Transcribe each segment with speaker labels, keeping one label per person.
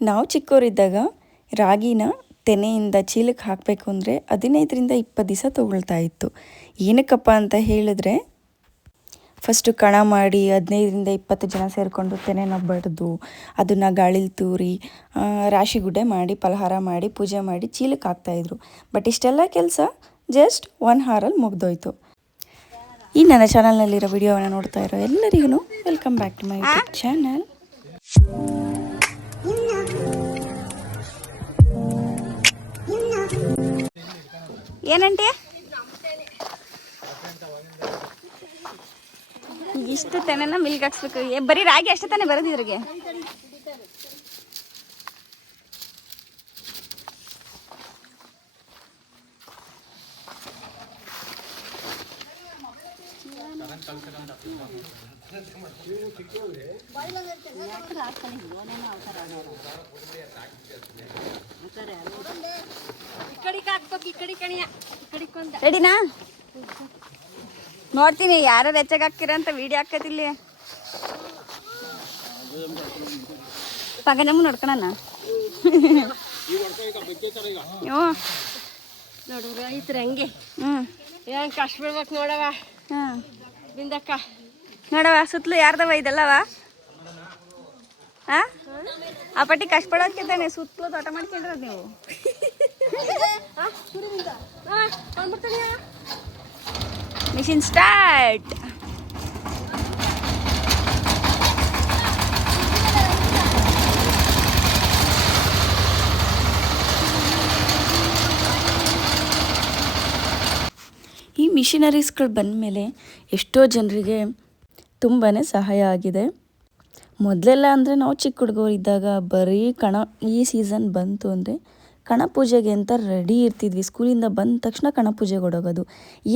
Speaker 1: ನಾವು ಚಿಕ್ಕವರಿದ್ದಾಗ ರಾಗಿನ ತೆನೆಯಿಂದ ಚೀಲಕ್ಕೆ ಹಾಕಬೇಕು ಅಂದರೆ ಹದಿನೈದರಿಂದ ಇಪ್ಪತ್ತು ದಿವಸ ತೊಗೊಳ್ತಾ ಇತ್ತು. ಏನಕ್ಕಪ್ಪ ಅಂತ ಹೇಳಿದ್ರೆ, ಫಸ್ಟು ಕಣ ಮಾಡಿ ಹದಿನೈದರಿಂದ ಇಪ್ಪತ್ತು ಜನ ಸೇರಿಕೊಂಡು ತೆನೆನ ಬಡಿದು ಅದನ್ನು ಗಾಳಿಲಿ ತೂರಿ ರಾಶಿ ಗುಡ್ಡೆ ಮಾಡಿ, ಫಲಹಾರ ಮಾಡಿ, ಪೂಜೆ ಮಾಡಿ ಚೀಲಕ್ಕೆ ಹಾಕ್ತಾಯಿದ್ರು ಬಟ್ ಇಷ್ಟೆಲ್ಲ ಕೆಲಸ ಜಸ್ಟ್ ಒನ್ ಹಾರಲ್ಲಿ ಮುಗ್ದೋಯ್ತು. ಈ ನನ್ನ ಚಾನಲ್ನಲ್ಲಿರೋ ವಿಡಿಯೋವನ್ನು ನೋಡ್ತಾ ಇರೋ ಎಲ್ಲರಿಗೂ welcome back to my channel.
Speaker 2: ಏನಂತೆ ಇಷ್ಟು ತೆನೆನ ಮಿಲ್ಕ್ ಹಾಕ್ಸ್ಬೇಕು. ಬರೀ ರಾಗಿ ಅಷ್ಟೇ ತಾನೇ ಬರೋದು ಇದ್ರಿಗೆ? ರೆಡಿನಾ? ನೋಡ್ತೀನಿ ಯಾರು ಬೆಚ್ಚಗೆ ಹಾಕ್ತೀರ ಅಂತ ವಿಡಿಯೋ ಹಾಕತಿಲ್ಲಿ ಪಗನಮ್ಮ ನೋಡ್ಕೊಳಣ ನೋಡ್ರ
Speaker 3: ನೋಡುವ ಐತ್ರಿ ಹಂಗೆ.
Speaker 2: ಹ್ಞೂ
Speaker 3: ಏನ್ ಕಷ್ಟ ಬಿಡ್ಬೇಕು ನೋಡವ
Speaker 2: ಹಾಂ.
Speaker 3: ಬಿಂದಕ್ಕ
Speaker 2: ನೋಡವ ಸುತ್ತಲೂ ಯಾರ್ದವ ಇದೆಲ್ಲವ? ಆ? ಆ ಪಟ್ಟಿ ಕಷ್ಟಪಡೋದ್ಕಿಂತಾನೆ ಸುತ್ತಲೂ ತೋಟ ಮಾಡ್ಕೊಂಡ್ರ ನೀವು. ಮಿಷಿನ್ ಸ್ಟಾರ್ಟ್
Speaker 1: ಈ ಮಿಷಿನರೀಸ್ಗಳು ಬಂದ ಮೇಲೆ ಎಷ್ಟೋ ಜನರಿಗೆ ತುಂಬಾ ಸಹಾಯ ಆಗಿದೆ. ಮೊದಲೆಲ್ಲ ಅಂದರೆ ನಾವು ಚಿಕ್ಕ ಹುಡುಗರು ಇದ್ದಾಗ ಬರೀ ಕಣ ಈ ಸೀಸನ್ ಬಂತು ಅಂದರೆ ಕಣ ಪೂಜೆಗೆ ಅಂತ ರೆಡಿ ಇರ್ತಿದ್ವಿ. ಸ್ಕೂಲಿಂದ ಬಂದ ತಕ್ಷಣ ಕಣ ಪೂಜೆಗೆ ಹೊಡೋಗೋದು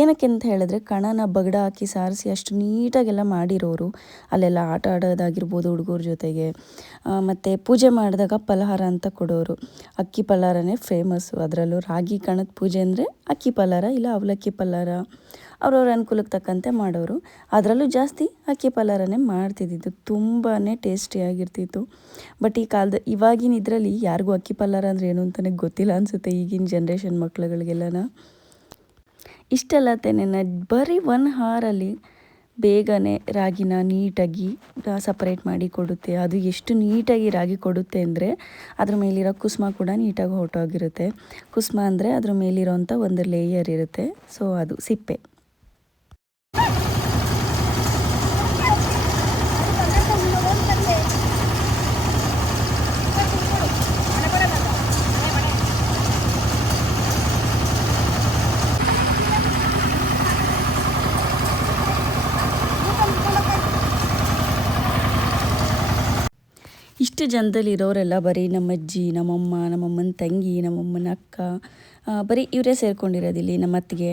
Speaker 1: ಏನಕ್ಕೆ ಅಂತ ಹೇಳಿದ್ರೆ ಕಣನ ಬಗಡ ಹಾಕಿ ಸಾರಿಸಿ ಅಷ್ಟು ನೀಟಾಗೆಲ್ಲ ಮಾಡಿರೋರು. ಅಲ್ಲೆಲ್ಲ ಆಟ ಆಡೋದಾಗಿರ್ಬೋದು ಹುಡುಗರ ಜೊತೆಗೆ. ಮತ್ತು ಪೂಜೆ ಮಾಡಿದಾಗ ಫಲಹಾರ ಅಂತ ಕೊಡೋರು. ಅಕ್ಕಿ ಫಲಹಾರನೇ ಫೇಮಸ್ಸು ಅದರಲ್ಲೂ ರಾಗಿ ಕಣದ ಪೂಜೆ ಅಂದರೆ ಅಕ್ಕಿ ಫಲಹಾರ ಇಲ್ಲ ಅವಲಕ್ಕಿ ಫಲಹಾರ ಅವ್ರವ್ರ ಅನುಕೂಲಕ್ಕೆ ತಕ್ಕಂತೆ ಮಾಡೋರು. ಅದರಲ್ಲೂ ಜಾಸ್ತಿ ಅಕ್ಕಿ ಫಲಹಾರನೇ ಮಾಡ್ತಿದ್ದಿದ್ದು. ತುಂಬಾ ಟೇಸ್ಟಿಯಾಗಿರ್ತಿತ್ತು ಬಟ್ ಈ ಕಾಲದ ಇವಾಗಿನ ಇದರಲ್ಲಿ ಯಾರಿಗೂ ಅಕ್ಕಿ ಫಲಹಾರ ಅಂದರೆ ಏನು ಅಂತಲೇ ಗೊತ್ತಿಲ್ಲ ಅನಿಸುತ್ತೆ ಈಗಿನ ಜನ್ರೇಷನ್ ಮಕ್ಳುಗಳಿಗೆಲ್ಲನ? ಇಷ್ಟೆಲ್ಲ ತೆನೆನ ಬರೀ ಒನ್ ಹಾರಲ್ಲಿ ಬೇಗನೆ ರಾಗಿನ ನೀಟಾಗಿ ಸಪ್ರೇಟ್ ಮಾಡಿ ಕೊಡುತ್ತೆ. ಅದು ಎಷ್ಟು ನೀಟಾಗಿ ರಾಗಿ ಕೊಡುತ್ತೆ ಅಂದರೆ ಅದ್ರ ಮೇಲಿರೋ ಕುಸುಮ ಕೂಡ ನೀಟಾಗಿ ಹೊರಟೋಗಿರುತ್ತೆ. ಕುಸುಮ ಅಂದರೆ ಅದ್ರ ಮೇಲಿರೋಂಥ ಒಂದು ಲೇಯರ್ ಇರುತ್ತೆ. ಸೊ ಅದು ಸಿಪ್ಪೆ. ಇಷ್ಟು ಜನದಲ್ಲಿ ಇರೋರೆಲ್ಲ ಬರೀ ನಮ್ಮ ಅಜ್ಜಿ ನಮ್ಮಮ್ಮ, ನಮ್ಮಮ್ಮನ ತಂಗಿ, ನಮ್ಮಮ್ಮನ ಅಕ್ಕ ಬರೀ ಇವರೇ ಸೇರ್ಕೊಂಡಿರೋದಿಲ್ಲಿ ನಮ್ಮ ಅತ್ತಿಗೆ.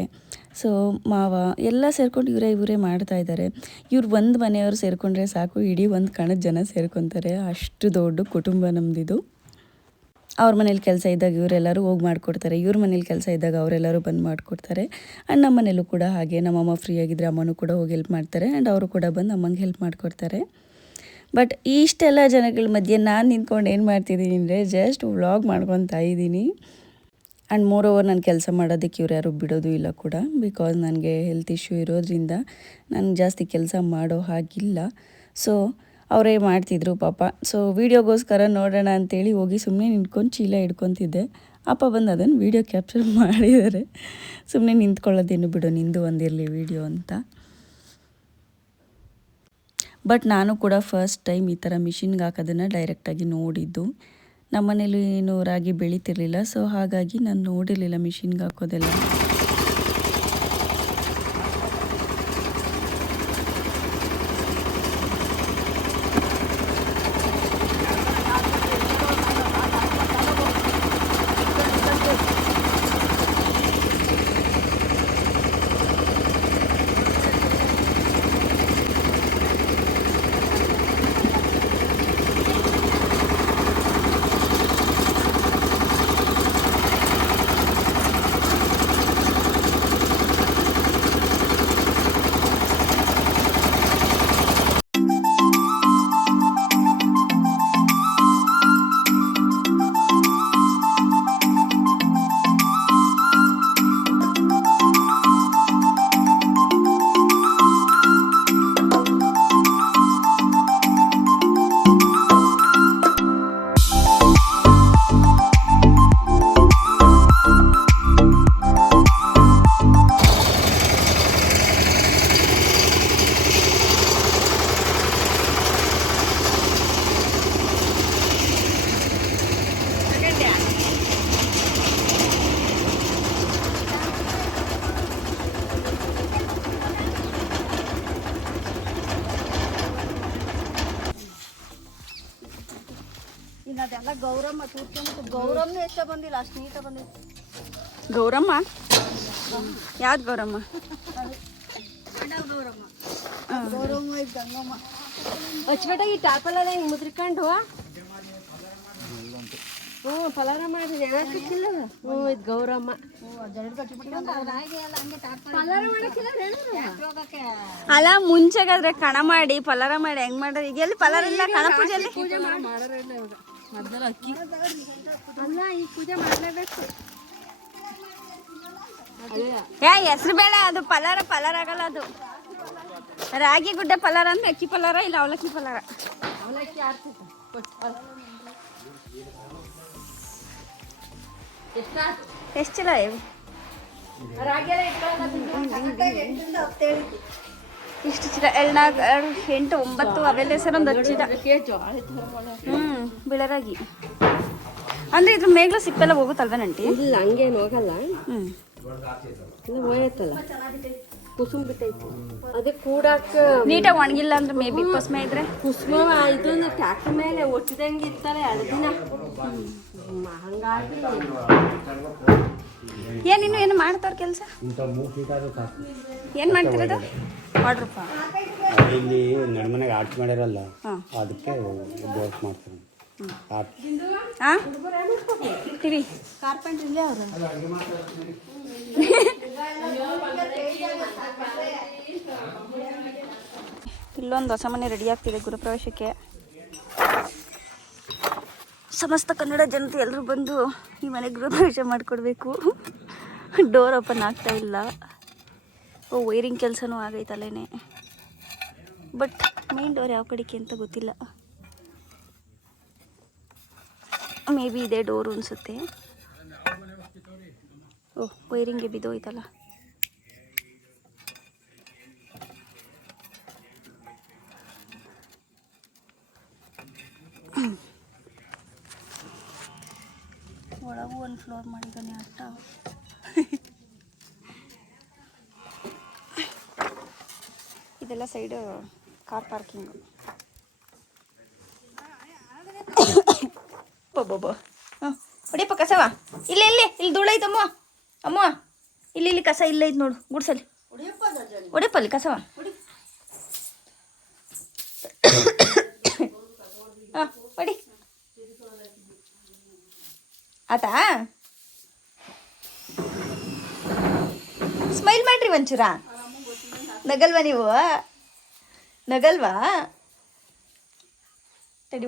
Speaker 1: ಸೊ ಮಾವ ಎಲ್ಲ ಸೇರ್ಕೊಂಡು ಇವರೇ ಇವರೇ ಮಾಡ್ತಾ ಇದ್ದಾರೆ. ಇವ್ರು ಒಂದು ಮನೆಯವರು ಸೇರಿಕೊಂಡ್ರೆ ಸಾಕು, ಇಡೀ ಒಂದು ಕಣದ ಜನ ಸೇರ್ಕೊತಾರೆ. ಅಷ್ಟು ದೊಡ್ಡ ಕುಟುಂಬ ನಮ್ಮದಿದು ಅವ್ರ ಮನೇಲಿ ಕೆಲಸ ಇದ್ದಾಗ ಇವರೆಲ್ಲರೂ ಹೋಗಿ ಮಾಡಿಕೊಡ್ತಾರೆ. ಇವ್ರ ಮನೇಲಿ ಕೆಲಸ ಇದ್ದಾಗ ಅವರೆಲ್ಲರೂ ಬಂದು ಮಾಡಿಕೊಡ್ತಾರೆ. ಆ್ಯಂಡ್ ನಮ್ಮ ಮನೇಲೂ ಕೂಡ ಹಾಗೆ. ನಮ್ಮಮ್ಮ ಫ್ರೀ ಆಗಿದ್ರೆ ಅಮ್ಮನೂ ಕೂಡ ಹೋಗಿ ಹೆಲ್ಪ್ ಮಾಡ್ತಾರೆ. ಆ್ಯಂಡ್ ಅವರು ಕೂಡ ಬಂದು ಅಮ್ಮಂಗೆ ಹೆಲ್ಪ್ ಮಾಡಿಕೊಡ್ತಾರೆ. ಬಟ್ ಇಷ್ಟೆಲ್ಲ ಜನಗಳ ಮಧ್ಯೆ ನಾನು ನಿಂತ್ಕೊಂಡು ಏನು ಮಾಡ್ತಿದ್ದೀನಿ ಅಂದರೆ ಜಸ್ಟ್ ವ್ಲಾಗ್ ಮಾಡ್ಕೊತಾ ಇದ್ದೀನಿ. ಆ್ಯಂಡ್ ಮೋರ್ ಓವರ್ ನಾನು ಕೆಲಸ ಮಾಡೋದಕ್ಕೆ ಇವ್ರು ಯಾರು ಬಿಡೋದು ಇಲ್ಲ ಕೂಡ ಬಿಕಾಸ್ ನನಗೆ ಹೆಲ್ತ್ ಇಶ್ಯೂ ಇರೋದ್ರಿಂದ ನಾನು ಜಾಸ್ತಿ ಕೆಲಸ ಮಾಡೋ ಹಾಗಿಲ್ಲ. ಸೊ ಅವರೇ ಮಾಡ್ತಿದ್ರು ಪಾಪ. ಸೊ ವೀಡಿಯೋಗೋಸ್ಕರ ನೋಡೋಣ ಅಂತೇಳಿ ಹೋಗಿ ಸುಮ್ಮನೆ ನಿಂತ್ಕೊಂಡು ಚೀಲ ಹಿಡ್ಕೊತಿದ್ದೆ. ಅಪ್ಪ ಬಂದು ಅದನ್ನು ವೀಡಿಯೋ ಕ್ಯಾಪ್ಚರ್ ಮಾಡಿದ್ದಾರೆ. ಸುಮ್ಮನೆ ನಿಂತ್ಕೊಳ್ಳೋದೇನು ಬಿಡು, ನಿಂದು ಒಂದಿರಲಿ ವೀಡಿಯೋ ಅಂತ. ಬಟ್ ನಾನು ಕೂಡ ಫಸ್ಟ್ ಟೈಮ್ ಈ ಥರ ಮಿಷಿನ್ಗೆ ಹಾಕೋದನ್ನು ಡೈರೆಕ್ಟಾಗಿ ನೋಡಿದ್ದು. ನಮ್ಮನೇಲಿ ಏನು ರಾಗಿ ಬೆಳೀತಿರ್ಲಿಲ್ಲ. ಸೊ ಹಾಗಾಗಿ ನಾನು ನೋಡಿರಲಿಲ್ಲ ಮಿಷಿನ್ಗೆ ಹಾಕೋದೆಲ್ಲ.
Speaker 2: ಅದೆಲ್ಲ ಗೌರಮ್ಮ ತೂರ್ಕೊಂಡು ಗೌರಮ್ಮನ ಎಷ್ಟ ಬಂದಿಲ್ಲ ಅಷ್ಟು ನೀಟ ಬಂದಿಲ್ಲ
Speaker 1: ಗೌರಮ್ಮ? ಯಾವ್ದು ಗೌರಮ್ಮ?
Speaker 2: ಗೌರಮ್ಮ. ಗೌರಮ್ಮ ಗಂಗಮ್ಮ.
Speaker 3: ಅಚ್ಚುಕಟ್ಟಾಗಿ ಟಾಪಲ್ ಅದ ಹಿಂಗೆ ಮುದ್ರಿಕೊಂಡು ಹ್ಞೂ ಪಲಾರ ಮಾಡಿ ಯಾಕಿಲ್ಲ ಹ್ಞೂ ಇದು ಗೌರಮ್ಮ.
Speaker 2: ಅಲ್ಲ ಮುಂಚೆಗಾದ್ರೆ ಕಣ ಮಾಡಿ ಪಲಾರ ಮಾಡಿ ಹೆಂಗ್ ಮಾಡ್ರಿ? ಈಗ ಎಲ್ಲಿ ಪಲಾರ ಇಲ್ಲ ಕಣ ಪೂಜೆಯಲ್ಲಿ?
Speaker 3: ಅಲ್ಲ ಈ ಪೂಜೆ ಮಾಡಲೇಬೇಕು.
Speaker 2: ಏ ಹೆಸರು ಬೇಳೆ ಅದು ಪಲಾರ ಪಲಾರ ಆಗಲ್ಲ ಅದು. ರಾಗಿ ಗುಡ್ಡೆ ಪಲಾರ ಅಂದ್ರೆ ಅಕ್ಕಿ ಪಲಾರ ಇಲ್ಲ ಅವಲಕ್ಕಿ ಪಲಾರ.
Speaker 3: ಅವಲಕ್ಕಿ ಆಡ್ತಿತ್ತು ಎಷ್ಟ
Speaker 2: ಚೀಲ ಇವು?
Speaker 3: ರಾಗಿ ಎಲ್ಲ ಇಟ್ಕೊಳ್ಳೋದು
Speaker 2: ಇಷ್ಟು ಚೀಲ? ಎಳ್ನಾಗ ಎಂಟು ಒಂಬತ್ತು ಅವೆಲ್ಲ ಸರ್ ಒಂದು ಹ್ಮ್. ಬಿಳರಾಗಿ. ಅಂದ್ರೆ ಇದ್ರ ಮೇಗ್ಲ ಸಿಪ್ಪೆಲ್ಲ ಹೋಗುತ್ತಲ್ವೇನಂಟಿ
Speaker 3: ಇಲ್ಲ ಹಂಗೇನು ಹೋಗಲ್ಲ.
Speaker 2: ಹ್ಮ್.
Speaker 3: ಇಲ್ಲ ಹೋಯ್ತಲ್ಲ. ಕುಸುಮ್ ಬಿಟ್ಟೈತಿ. ಅದಕ್ಕೆ ಕೂಡಾಕ
Speaker 2: ನೀಟಾಗಿ ಒಣಗಿಲ್ಲ ಅಂದ್ರೆ ಮೇ ಬಿ ಪಸ್ಮೆ ಇದ್ರೆ?
Speaker 3: ಕುಸುಮ ಇದನ್ನ ಟ್ಯಾಕ್ಟರ್ ಮೇಲೆ ಒಟ್ಟಿದಂಗೆ ಇರ್ತಾರೆ ಎರಡು ದಿನ. ಹಂಗಾಗಿ
Speaker 2: ಏನ್ ಇನ್ನು ಏನು ಮಾಡ್ತಾರ ಕೆಲಸ? ಏನ್ ಮಾಡ್ತಿರೋದು? ವಾಡ್ರಪ್ಪ
Speaker 4: ಇಲ್ಲಿ ನಡ್ಮನೆಗೆ ಆರ್ಟ್
Speaker 2: ಮಾಡಿರಲ್ಲ
Speaker 4: ಅದಕ್ಕೆ ಬೋರ್ಸ್ ಮಾಡ್ತಾರೆ
Speaker 2: ಇಲ್ಲೊಂದು ಹೊಸ ಮನೆ ರೆಡಿ ಆಗ್ತಿದೆ ಗುರುಪ್ರವೇಶಕ್ಕೆ ಸಮಸ್ತ ಕನ್ನಡ ಜನತೆ ಎಲ್ಲರೂ ಬಂದು ಈ ಮನೆ ಗೃಹಪ್ರವೇಶ ಮಾಡಿಕೊಡ್ಬೇಕು. ಡೋರ್ ಓಪನ್ ಆಗ್ತಾ ಇಲ್ಲ. ಓ ವೈರಿಂಗ್ ಕೆಲಸನೂ ಆಗೈತಲ್ಲೇನೆ ಬಟ್ ಮೇನ್ ಡೋರ್ ಯಾವ ಕಡೆಗೆ ಅಂತ ಗೊತ್ತಿಲ್ಲ. ಮೇ ಬಿ ಇದೆ ಡೋರು ಅನಿಸುತ್ತೆ ಓಹ್ ವೈರಿಂಗ್ಗೆ ಬಿದ್ದೋಯ್ತಲ್ಲ ಒಳಗೂ ಒಂದು ಫ್ಲೋರ್ ಮಾಡಿದ್ದಾನೆ ಅಟ್ಟ ಇದೆಲ್ಲ ಸೈಡು ಕಾರ್ ಪಾರ್ಕಿಂಗು ಬೊಬ್ಬೊಬ್ಬ ಹಾಂ. ಹೊಡಿಯಪ್ಪ ಕಸವ. ಇಲ್ಲ ಇಲ್ಲಿ ಇಲ್ಲಿ ಧೂಳೈತೆ ಅಮ್ಮ ಅಮ್ಮ ಇಲ್ಲಿ ಇಲ್ಲಿ ಕಸ ಇಲ್ಲ ಐತೆ ನೋಡು ಗುಡ್ಸಲ್ಲಿ. ಹೊಡಿಯಪ್ಪ ಅಲ್ಲಿ ಕಸವ. ಹಾಂ ಹೊಡಿ. ಆತಾ? ಸ್ಮೈಲ್ ಮಾಡ್ರಿ ಒಂಚೂರ. ನಗಲ್ವಾ ನೀವು? ನಗಲ್ವಾ? ತಡಿ